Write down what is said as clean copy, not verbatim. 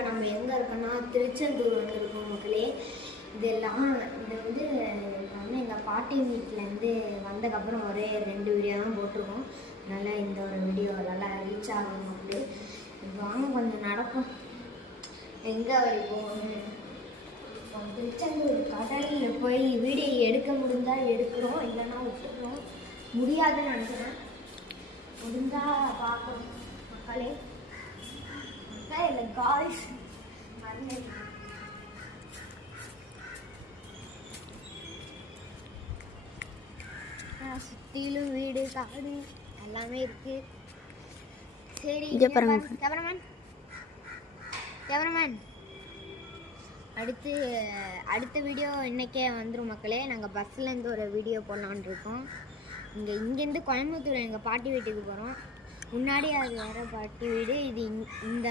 இப்போ நம்ம எங்கே இருக்கோன்னா திருச்செந்தூர் வந்துருக்கோம் மக்களே. இதெல்லாம் இதை வந்து எங்கள் பாட்டி வீட்டிலேருந்து வந்ததுக்கப்புறம் ஒரே 2 வீடியோ தான் போட்டிருக்கோம். அதனால் இந்த ஒரு வீடியோ நல்லா ரீச் ஆகும் மக்களே. வாங்க கொஞ்சம் நடக்கும். எங்கே வரைக்கும் திருச்செந்தூர் கடலில் போய் வீடியோ எடுக்க முடிஞ்சால் எடுக்கிறோம், இல்லைன்னா விட்டுக்கிறோம். முடியாதுன்னு நினைக்கிறேன். முடிஞ்சால் பார்க்கணும் மக்களே. இல்லை காய்ஸ் சுற்றிலும் வீடு காடு எல்லாமே இருக்கு. சரி கேமராமேன் அடுத்த வீடியோ இன்னைக்கே வந்துடும் மக்களே. நாங்கள் பஸ்ஸிலேருந்து ஒரு வீடியோ போடலான்னு இருக்கோம். இங்கேருந்து கோயம்புத்தூர் எங்கள் பாட்டி வீட்டுக்கு போகிறோம். முன்னாடி அது வேறு பாட்டி வீடு. இது இந்த